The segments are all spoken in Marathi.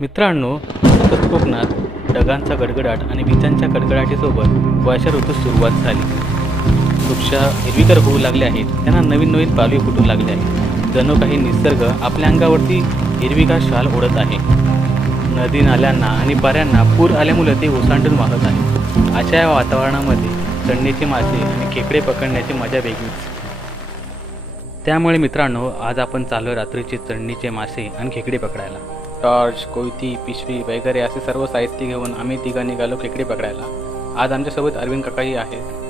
मित्रांनो, उत्तर कोकणात ढगांचा गडगडाट आणि विजांच्या कडकडाटीसोबत वर्षा ऋतूस सुरुवात झाली. वृक्ष हिरवीगार होऊ लागले आहेत, त्यांना नवीन नवीन पालवी फुटू लागले आहेत. जणू काही निसर्ग आपल्या अंगावरती हिरवीगार शाल ओढत आहे. नदी नाल्यांना आणि पाऱ्यांना पूर आल्यामुळे ते ओसांडून वाहत आहे. अशा या वातावरणामध्ये चढणीचे मासे आणि खेकडे पकडण्याची मजा वेगळीच. त्यामुळे मित्रांनो, आज आपण चालू रात्रीचे चढणीचे मासे आणि खेकडे पकडायला. टॉर्च, कोयती, पिशवी वगैरे असे सर्व साहित्य घेऊन आम्ही तिघा निघालो खेकडे पकडायला. आज आमच्यासोबत अरविंद काकाही आहेत.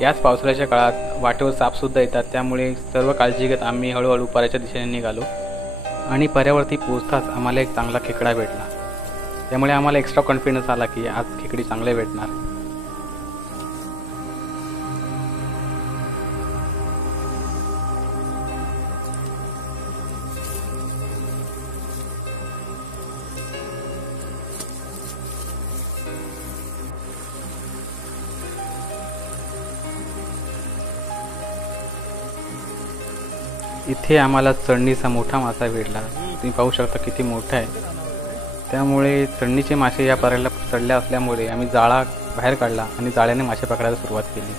याच पावसाळ्याच्या काळात वाटेवर सापसुद्धा येतात, त्यामुळे सर्व काळजी घेत आम्ही हळूहळू पाऱ्याच्या दिशेने निघालो आणि पाऱ्यावरती पोहोचताच आम्हाला एक चांगला खेकडा भेटला. त्यामुळे आम्हाला एक्स्ट्रा कॉन्फिडन्स आला की आज खेकडी चांगले भेटणार. इथे आम्हाला चढणीचा मोठा मासा भेटला. तुम्ही पाहू शकता किती मोठा आहे. त्यामुळे चढणीचे मासे या पाऱ्याला चढल्या असल्यामुळे आम्ही जाळा बाहेर काढला आणि जाळ्याने मासे पकडायला सुरुवात केली.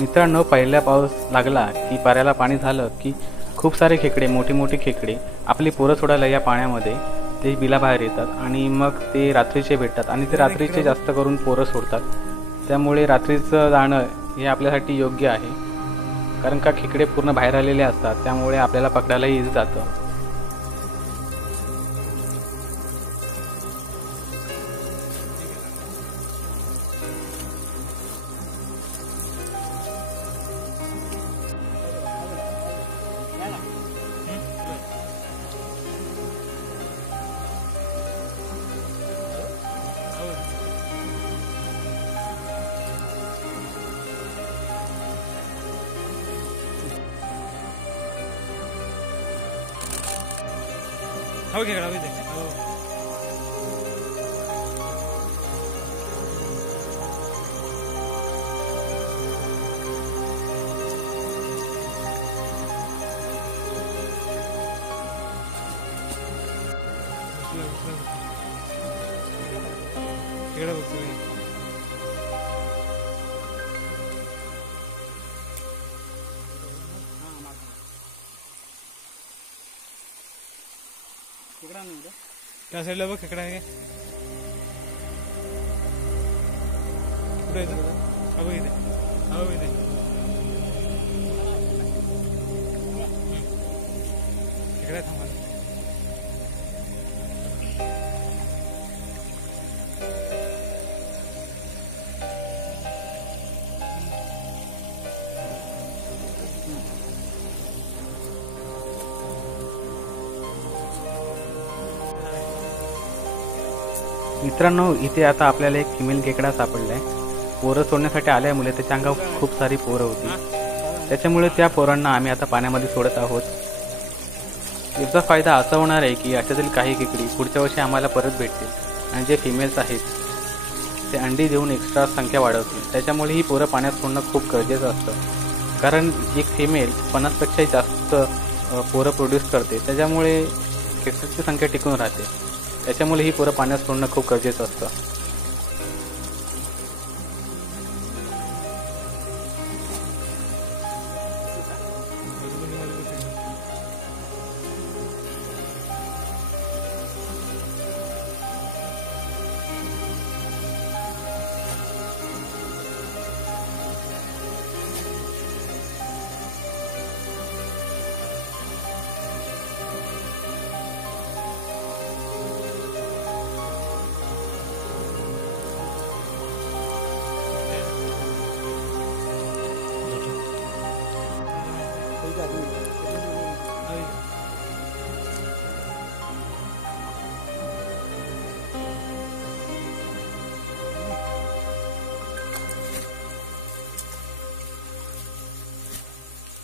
मित्रांनो, पहिला पाऊस लागला की पाऱ्याला पाणी झालं की खूप सारे खेकडे, मोठे मोठे खेकडे आपली पोरं सोडायला या पाण्यामध्ये ते बिलाबाहेर येतात आणि मग ते रात्रीचे भेटतात आणि ते रात्रीचे जास्त करून पोरं सोडतात. त्यामुळे रात्रीचं जाणं हे आपल्यासाठी योग्य आहे, कारण का खेकडे पूर्ण बाहेर आलेले असतात. त्यामुळे आपल्याला पकडायलाही इझी जातं. हो खेकडा हो इथे. हो खेकडा बघतोय. त्या साईडला बघ खेकडा आहे. कुठे येतो? हा बघ इथे. हा बघ इथे. खेकडा थांबा. मित्रांनो, इथे आता आपल्याला एक फिमेल खेकडा सापडलाय. पोरं सोडण्यासाठी आल्यामुळे त्याच्या अंगावर खूप सारी पोरं होती. त्याच्यामुळे त्या पोरांना आम्ही आता पाण्यामध्ये सोडत आहोत. याचा फायदा असा होणार आहे की याच्यातील काही खेकडी पुढच्या वर्षी आम्हाला परत भेटतील आणि जे फिमेल्स आहेत ते अंडी देऊन एक्स्ट्रा संख्या वाढवतील. त्याच्यामुळे ही पोरं पाण्यात सोडणं खूप गरजेचं असतं, कारण एक फिमेल 50पेक्षाही जास्त पोरं प्रोड्यूस करते. त्याच्यामुळे खेकड्यांची संख्या टिकून राहते. त्याच्यामुळे ही पोरं पाण्यात सोडणं खूप गरजेचं असतं.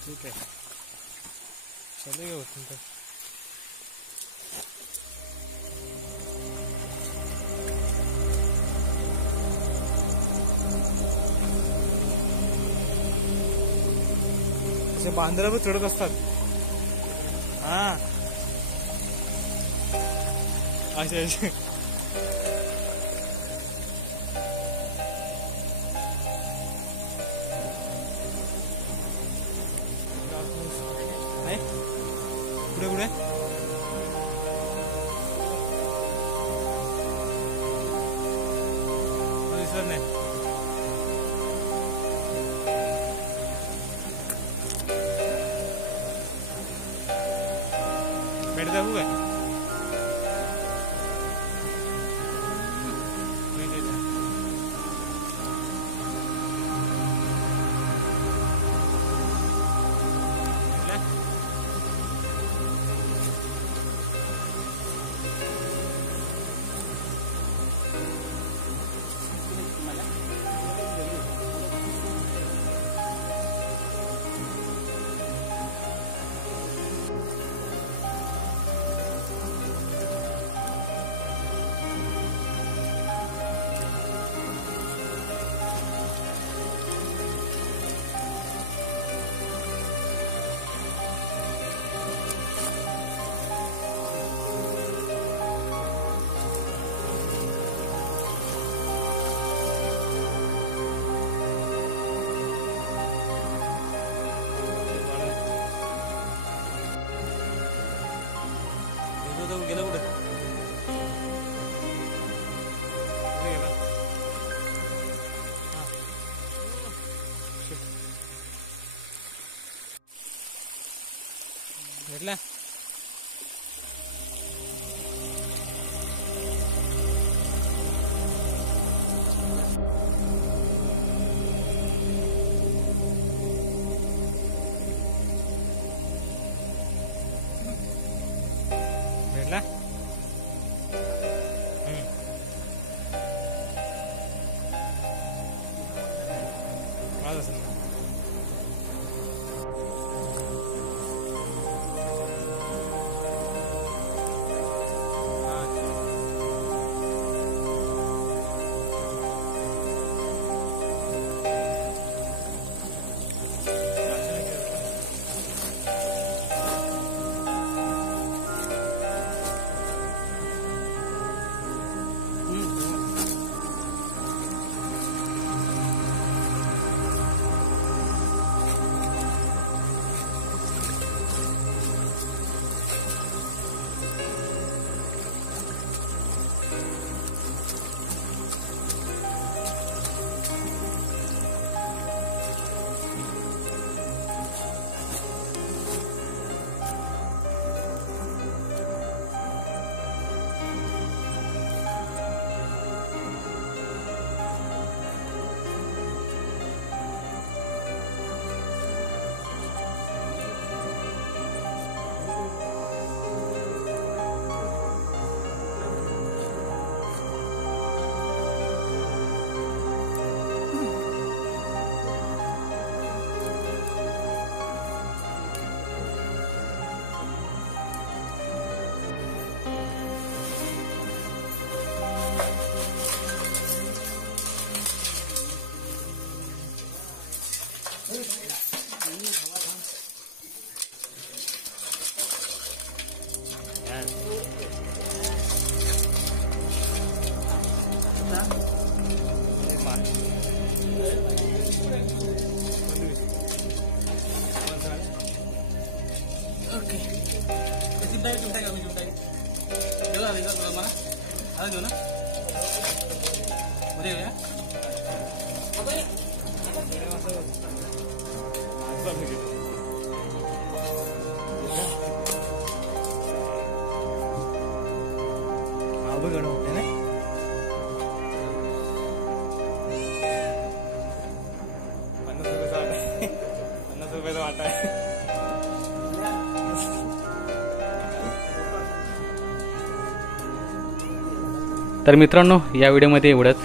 ठीक है, चलेगा उसमें तो. असे बांद्रावर चढत असतात. हा असे असे नाही पुढे पुढे दिसत नाही. बैठ जाऊ काय आला रिझल्ट मला आला देऊ ना उद्या येऊया अवघड होते ना 50 रुपयाचा वाटा आहे तर मित्रांनो या व्हिडिओमध्ये एवढंच.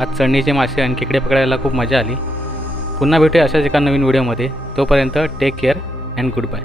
आज चढणीचे मासे आणि खेकडे पकडायला खूप मजा आली. पुन्हा भेटूया अशाच एका नवीन व्हिडिओमध्ये. तोपर्यंत take care and good bye.